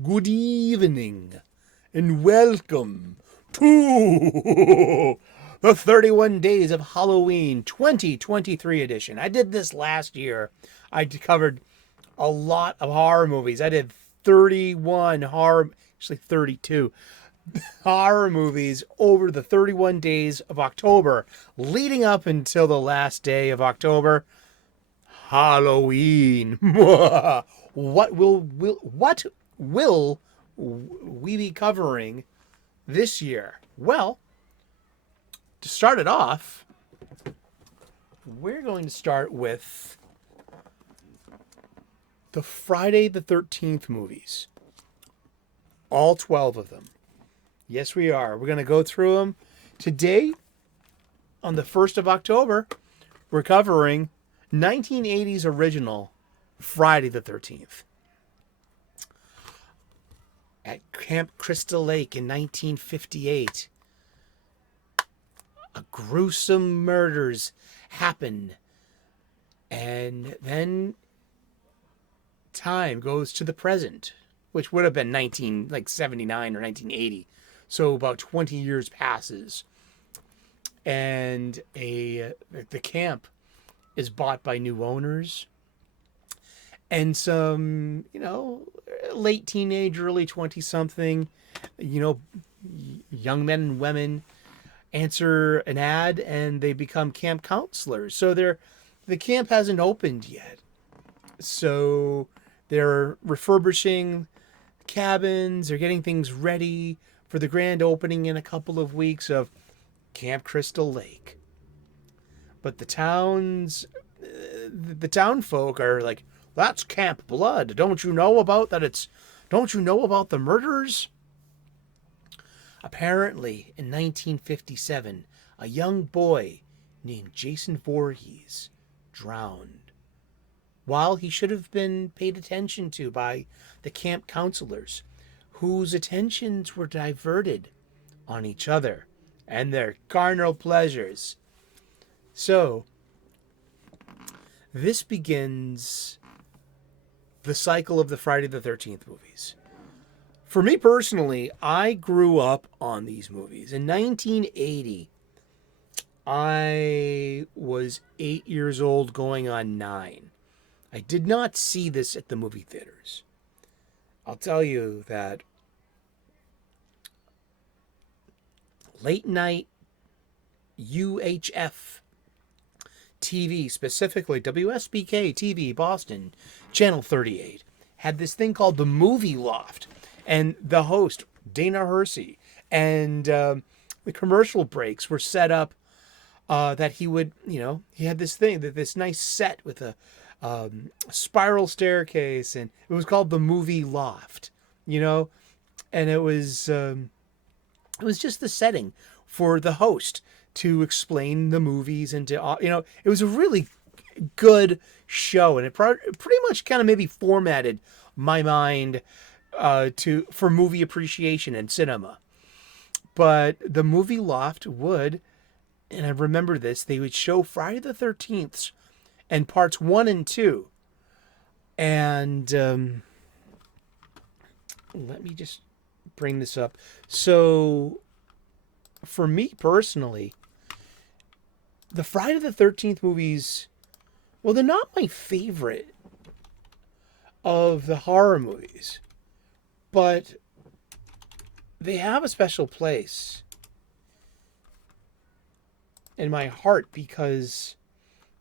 Good evening, and welcome to the 31 Days of Halloween 2023 edition. I did this last year. I covered a lot of horror movies. I did 31 horror, actually 32 horror movies over the 31 days of October, leading up until the last day of October, Halloween. What will we be covering this year? Well, to start it off, we're going to start with the Friday the 13th movies. All 12 of them. Yes, we are. We're going to go through them. Today, on the 1st of October, we're covering 1980's original Friday the 13th. At Camp Crystal Lake in 1958, a gruesome murders happen, and then time goes to the present, which would have been 79 or 1980. So about 20 years passes, and the camp is bought by new owners, and some, late teenage, early 20-something, young men and women answer an ad and they become camp counselors. So the camp hasn't opened yet. So they're refurbishing cabins, they're getting things ready for the grand opening in a couple of weeks of Camp Crystal Lake. But the town folk are like, that's Camp Blood. Don't you know about the murders? Apparently, in 1957, a young boy named Jason Voorhees drowned while he should have been paid attention to by the camp counselors, whose attentions were diverted on each other and their carnal pleasures. So, this begins the cycle of the Friday the 13th movies. For me personally, I grew up on these movies. In 1980, I was 8 years old going on 9. I did not see this at the movie theaters. I'll tell you that late night UHF TV, specifically WSBK TV Boston, Channel 38, had this thing called the Movie Loft. And the host, Dana Hersey, and the commercial breaks were set up that he would, he had this thing, this nice set with a spiral staircase, and it was called the Movie Loft, and it was just the setting for the host to explain the movies and to, it was a really good show, and it pretty much kind of maybe formatted my mind for movie appreciation and cinema. But the Movie Loft would, and I remember this, they would show Friday the 13th and parts 1 and 2. And let me just bring this up. So, for me personally, the Friday the 13th movies, well, they're not my favorite of the horror movies, but they have a special place in my heart because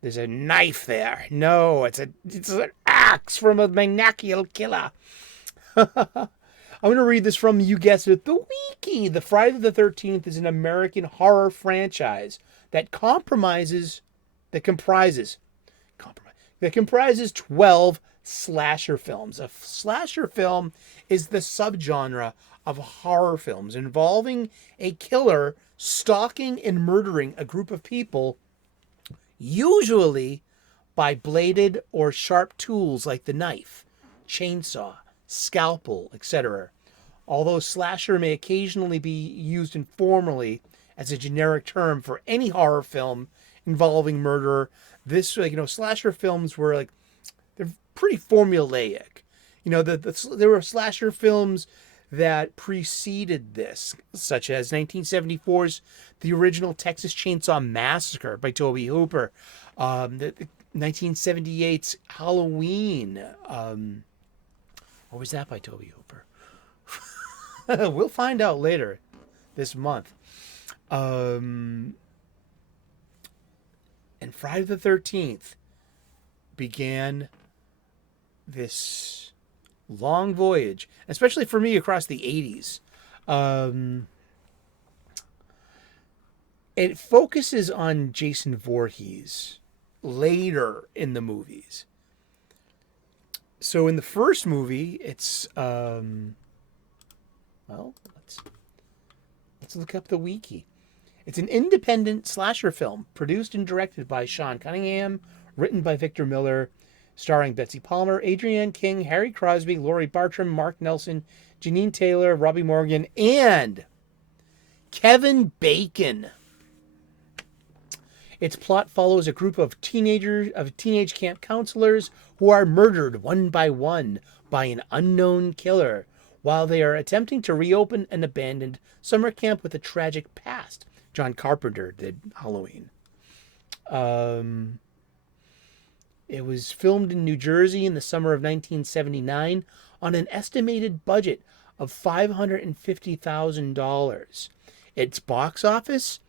there's a knife there. No, it's an axe from a maniacal killer. I'm going to read this from, you guessed it, the wiki. The Friday the 13th is an American horror franchise that comprises 12 slasher films. A slasher film is the subgenre of horror films involving a killer stalking and murdering a group of people, usually by bladed or sharp tools like the knife, chainsaw, scalpel, etc. Although slasher may occasionally be used informally as a generic term for any horror film involving murder, this, slasher films were they're pretty formulaic. there were slasher films that preceded this, such as 1974's the original Texas Chainsaw Massacre by Tobe Hooper, the 1978's Halloween. Or was that by Tobe Hooper? We'll find out later this month. And Friday the 13th began this long voyage, especially for me across the 80s. It focuses on Jason Voorhees later in the movies. So in the first movie, it's let's look up the wiki. It's an independent slasher film produced and directed by Sean Cunningham, written by Victor Miller, starring Betsy Palmer, Adrienne King, Harry Crosby, Laurie Bartram, Mark Nelson, Janine Taylor, Robbie Morgan, and Kevin Bacon. Its plot follows a group of teenage camp counselors who are murdered one by one by an unknown killer while they are attempting to reopen an abandoned summer camp with a tragic past. John Carpenter did Halloween. It was filmed in New Jersey in the summer of 1979 on an estimated budget of $550,000. Its box office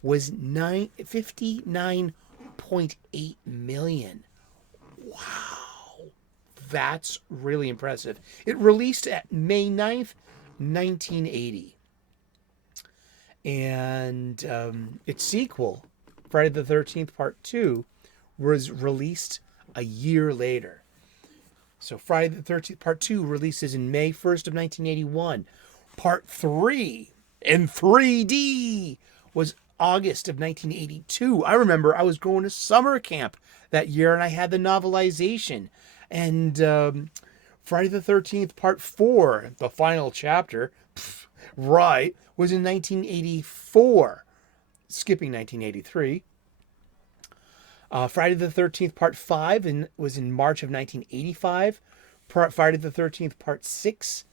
was $59.8 million. Wow. That's really impressive. It released at May 9th, 1980. And its sequel, Friday the 13th Part 2, was released a year later. So Friday the 13th Part 2 releases in May 1st of 1981. Part 3 in 3D was August of 1982. I remember I was going to summer camp that year and I had the novelization. And Friday the 13th Part 4, the final chapter, right, was in 1984, skipping 1983. Friday the 13th Part 5 was in March of 1985. Friday the 13th Part 6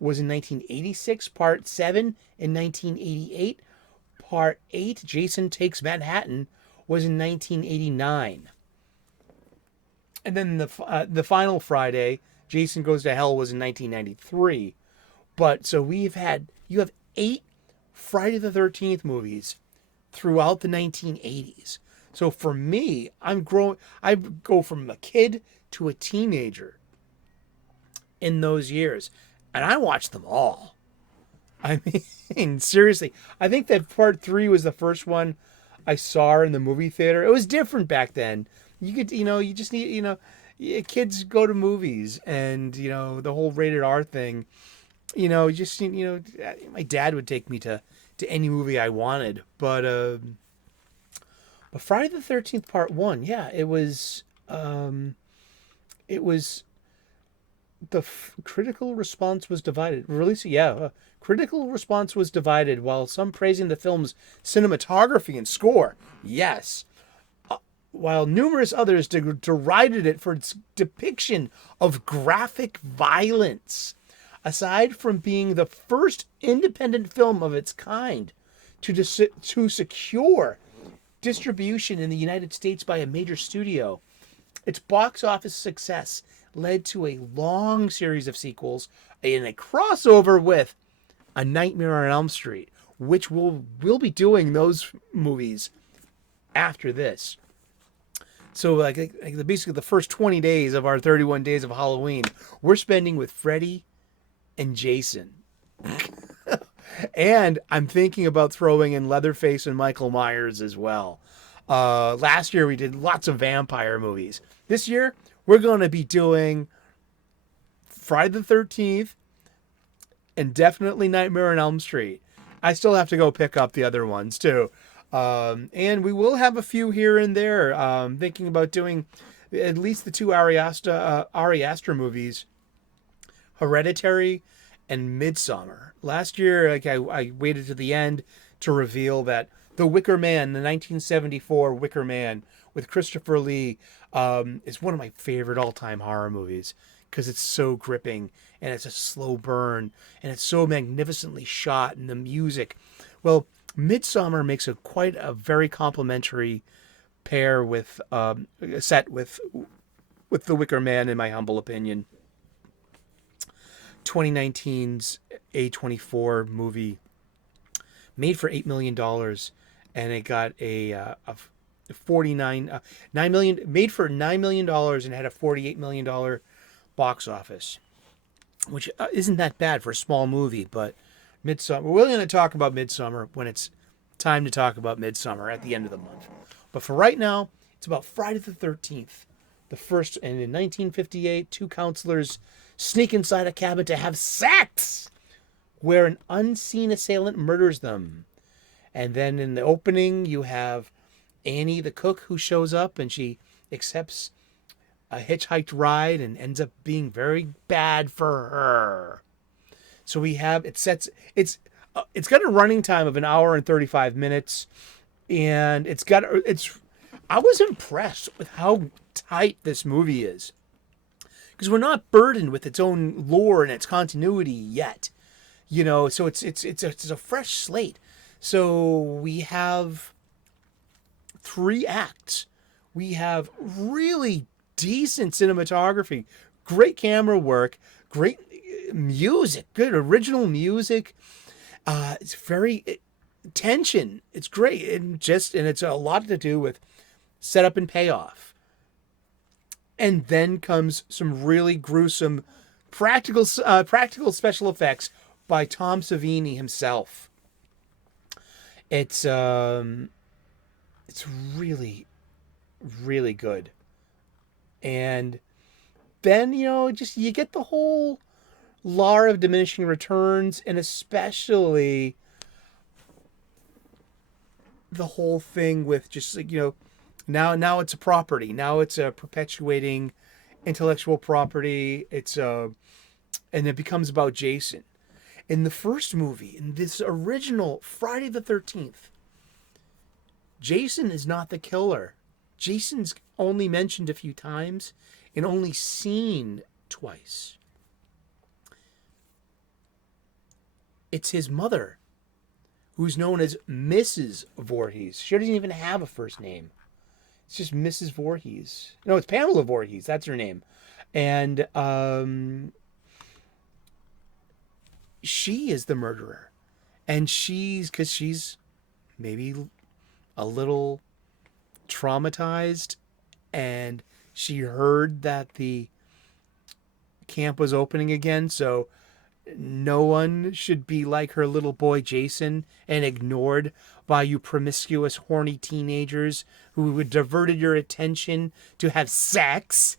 was in 1986. Part 7 in 1988. Part 8, Jason Takes Manhattan, was in 1989. And then the final Friday, Jason Goes to Hell, was in 1993. But so you have 8 Friday the 13th movies throughout the 1980s. So for me, I go from a kid to a teenager in those years. And I watched them all. I mean, seriously, I think that Part 3 was the first one I saw in the movie theater. It was different back then. You could, you just need, kids go to movies and, the whole rated R thing, my dad would take me to any movie I wanted. But Friday the 13th Part 1, yeah, it was critical response was divided. Critical response was divided, while some praising the film's cinematography and score. Yes. While numerous others derided it for its depiction of graphic violence. Aside from being the first independent film of its kind to secure distribution in the United States by a major studio, its box office success led to a long series of sequels and a crossover with A Nightmare on Elm Street, which we'll be doing those movies after this. So basically the first 20 days of our 31 days of Halloween, we're spending with Freddy and Jason. And I'm thinking about throwing in Leatherface and Michael Myers as well. Last year we did lots of vampire movies. This year we're going to be doing Friday the 13th and definitely Nightmare on Elm Street. I still have to go pick up the other ones too. And we will have a few here and there. Thinking about doing at least the 2 Ari Aster movies, Hereditary and Midsommar. Last year, I waited to the end to reveal that The Wicker Man, the 1974 Wicker Man with Christopher Lee, is one of my favorite all-time horror movies. because it's so gripping and it's a slow burn and it's so magnificently shot, and the music. Well, Midsummer makes a quite a very complimentary pair with set with The Wicker Man, in my humble opinion. 2019's A24 movie, made for $8 million, and it got a 9 million, made for $9 million, and had a $48 million box office, which isn't that bad for a small movie. But Midsummer, we're going to talk about Midsummer when it's time to talk about Midsummer at the end of the month. But for right now, it's about Friday the 13th. The first, and in 1958, two counselors sneak inside a cabin to have sex, where an unseen assailant murders them. And then in the opening, you have Annie, the cook, who shows up, and she accepts a hitchhiked ride and ends up being very bad for her. So we have, it's got a running time of 1 hour and 35 minutes, and I was impressed with how tight this movie is, because we're not burdened with its own lore and its continuity yet, so it's a fresh slate. So we have 3 acts. We have really decent cinematography, great camera work, great music, good original music. It's very tension. It's great, and it's a lot to do with setup and payoff. And then comes some really gruesome practical special effects by Tom Savini himself. It's really, really good. And then, you get the whole law of diminishing returns, and especially the whole thing with just now it's a property. Now it's a perpetuating intellectual property. And it becomes about Jason. In the first movie, in this original Friday the 13th, Jason is not the killer. Jason's only mentioned a few times and only seen twice. It's his mother, who's known as Mrs. Voorhees. She doesn't even have a first name. It's just Mrs. Voorhees. No, it's Pamela Voorhees. That's her name. And she is the murderer. And because she's maybe a little traumatized, and she heard that the camp was opening again, so no one should be like her little boy Jason and ignored by you promiscuous, horny teenagers who would diverted your attention to have sex.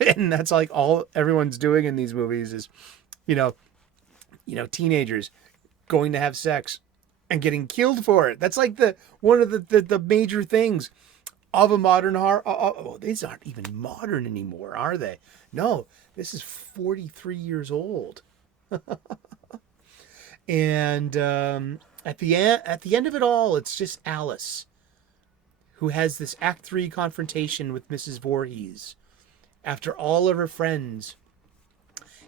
And that's like all everyone's doing in these movies is, teenagers going to have sex and getting killed for it. That's like one of the major things of a modern horror. These aren't even modern anymore, are they? No, this is 43 years old. And at the end of it all, it's just Alice, who has this Act 3 confrontation with Mrs. Voorhees after all of her friends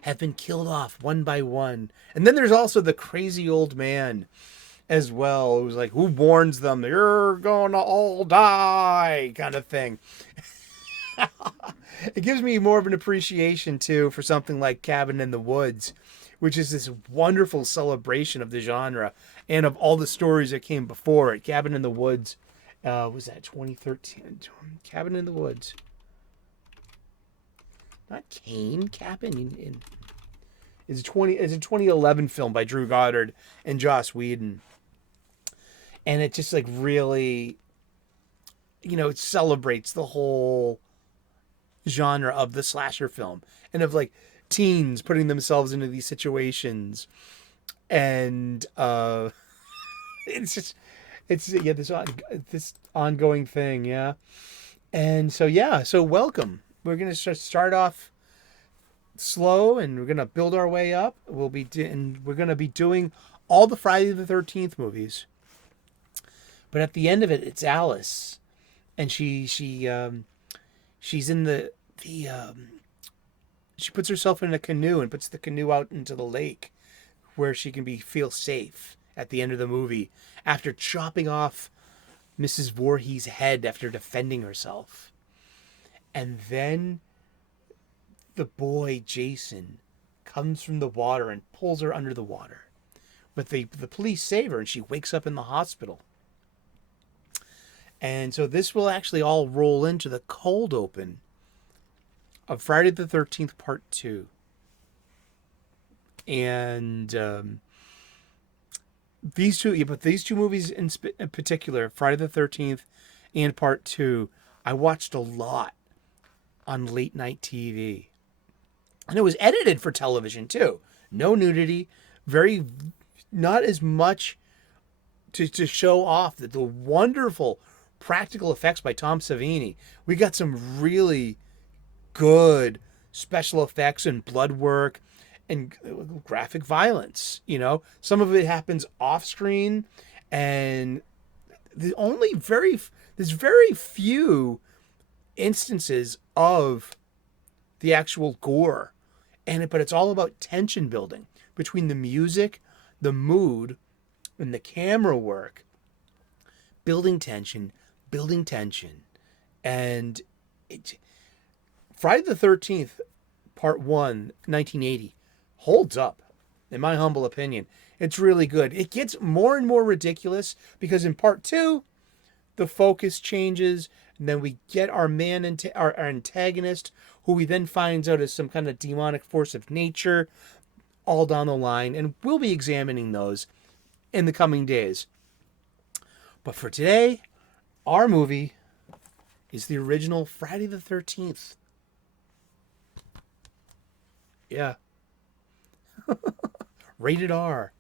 have been killed off one by one. And then there's also the crazy old man as well, who's like, who warns them, you're gonna all die, kind of thing. It gives me more of an appreciation, too, for something like Cabin in the Woods, which is this wonderful celebration of the genre and of all the stories that came before it. Cabin in the Woods, was that 2013? Cabin in the Woods. Not Kane. Cabin is a 2011 film by Drew Goddard and Joss Whedon. And it just really, it celebrates the whole genre of the slasher film and of teens putting themselves into these situations. And it's this ongoing thing. Yeah. And so welcome. We're going to start off slow, and we're going to build our way up. We're going to be doing all the Friday the 13th movies. But at the end of it, it's Alice, and she's in the the she puts herself in a canoe and puts the canoe out into the lake where she can feel safe at the end of the movie after chopping off Mrs. Voorhees' head after defending herself. And then the boy Jason comes from the water and pulls her under the water. But the police save her and she wakes up in the hospital. And so this will actually all roll into the cold open of Friday the 13th Part 2. And these two movies in particular, Friday the 13th and Part 2, I watched a lot on late night TV. And it was edited for television too. No nudity, not as much to show off the wonderful practical effects by Tom Savini. We got some really good special effects and blood work and graphic violence. Some of it happens off screen, and there's very few instances of the actual gore, but it's all about tension building between the music, the mood, and the camera work, building tension, and Friday the 13th, Part 1, 1980, holds up, in my humble opinion. It's really good. It gets more and more ridiculous because in Part 2, the focus changes, and then we get our antagonist, who we then finds out is some kind of demonic force of nature, all down the line, and we'll be examining those in the coming days. But for today, our movie is the original Friday the 13th. Yeah. Rated R.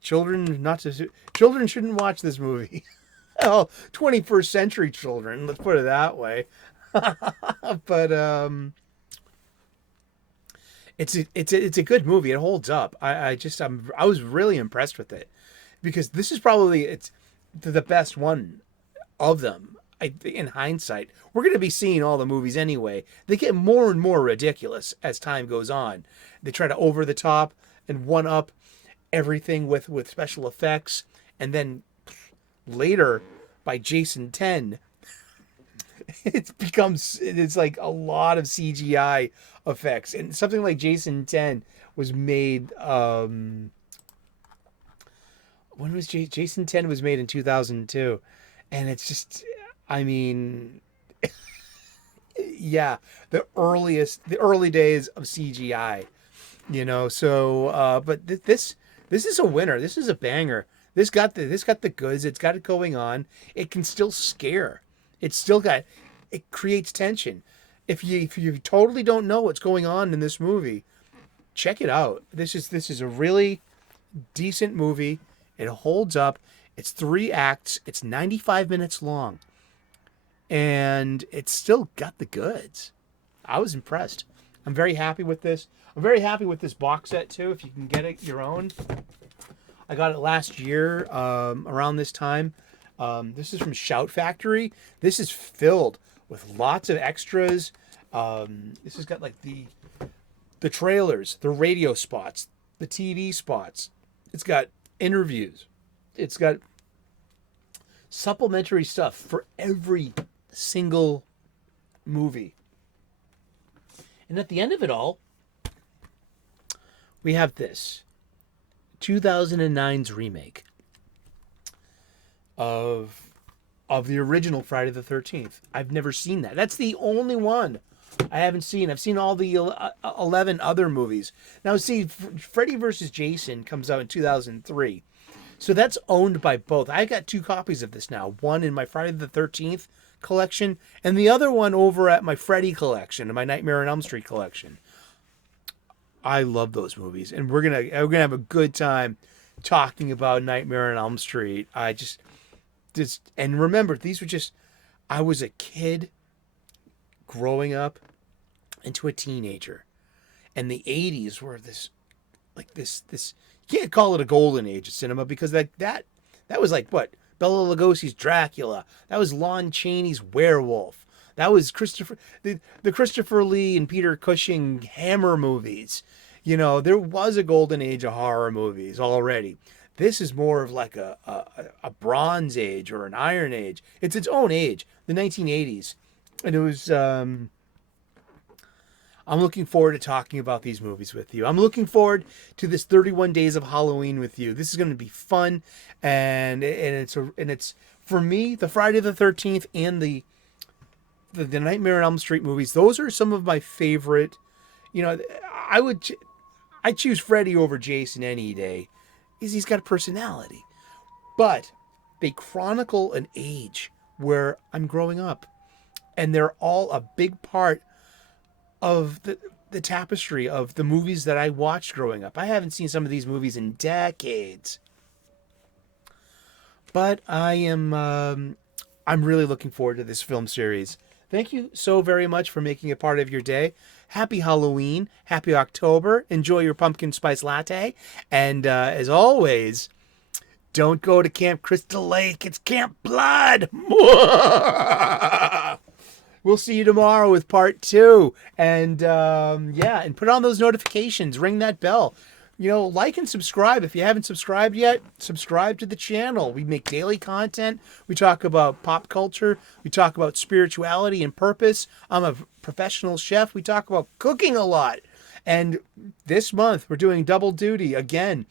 Children shouldn't watch this movie. Oh, 21st century children, let's put it that way. But it's a good movie. It holds up. I was really impressed with it because this is probably the best one of them. In hindsight, we're going to be seeing all the movies anyway. They get more and more ridiculous as time goes on. They try to over the top and one up everything with special effects, and then later by Jason 10, it's like a lot of CGI effects, and something like Jason 10 was made. When was Jason 10 was made in 2002, and it's just, I mean, yeah, the early days of CGI, So, but this is a winner. This is a banger. This got the goods. It's got it going on. It can still scare. It creates tension. If you totally don't know what's going on in this movie, check it out. This is a really decent movie. It holds up. It's 3 acts. It's 95 minutes long. And it's still got the goods. I was impressed. I'm very happy with this. I'm very happy with this box set too. If you can get it your own. I got it last year around this time. This is from Shout Factory. This is filled with lots of extras. This has got like the trailers, the radio spots, the TV spots. It's got interviews. It's got supplementary stuff for every single movie. And at the end of it all, we have this 2009's remake of the original Friday the 13th. I've never seen that. That's the only one I haven't seen. I've seen all the 11 other movies. Now, see, Freddy vs. Jason comes out in 2003. So that's owned by both. I got 2 copies of this now. One in my Friday the 13th collection, and the other one over at my Freddy collection, and my Nightmare on Elm Street collection. I love those movies, and we're gonna have a good time talking about Nightmare on Elm Street. And remember, these were just, I was a kid growing up into a teenager, and the 80s were this you can't call it a golden age of cinema because that was like what? Bela Lugosi's Dracula. That was Lon Chaney's Werewolf. That was the Christopher Lee and Peter Cushing Hammer movies. You know, there was a golden age of horror movies already. This is more of like a Bronze Age or an Iron Age. It's its own age, the 1980s. And it was, I'm looking forward to talking about these movies with you. I'm looking forward to this 31 Days of Halloween with you. This is going to be fun. And it's for me, the Friday the 13th and the Nightmare on Elm Street movies. Those are some of my favorite, you know, I choose Freddy over Jason any day. He's got a personality. But they chronicle an age where I'm growing up. And they're all a big part of the tapestry of the movies that I watched growing up. I haven't seen some of these movies in decades. But I'm really looking forward to this film series. Thank you so very much for making it part of your day. Happy Halloween. Happy October. Enjoy your pumpkin spice latte. And as always, don't go to Camp Crystal Lake. It's Camp Blood. We'll see you tomorrow with part 2. And and put on those notifications. Ring that bell. You know, like and subscribe. If you haven't subscribed yet, subscribe to the channel. We make daily content. We talk about pop culture. We talk about spirituality and purpose. I'm a professional chef. We talk about cooking a lot. And this month, we're doing double duty again.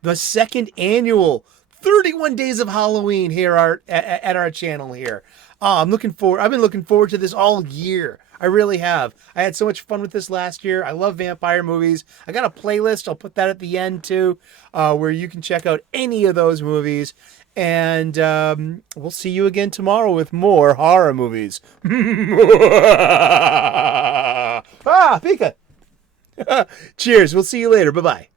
The second annual 31 Days of Halloween here at our channel here. I've been looking forward to this all year. I really have. I had so much fun with this last year. I love vampire movies. I got a playlist. I'll put that at the end too, where you can check out any of those movies. And we'll see you again tomorrow with more horror movies. Pika! Cheers. We'll see you later. Bye-bye.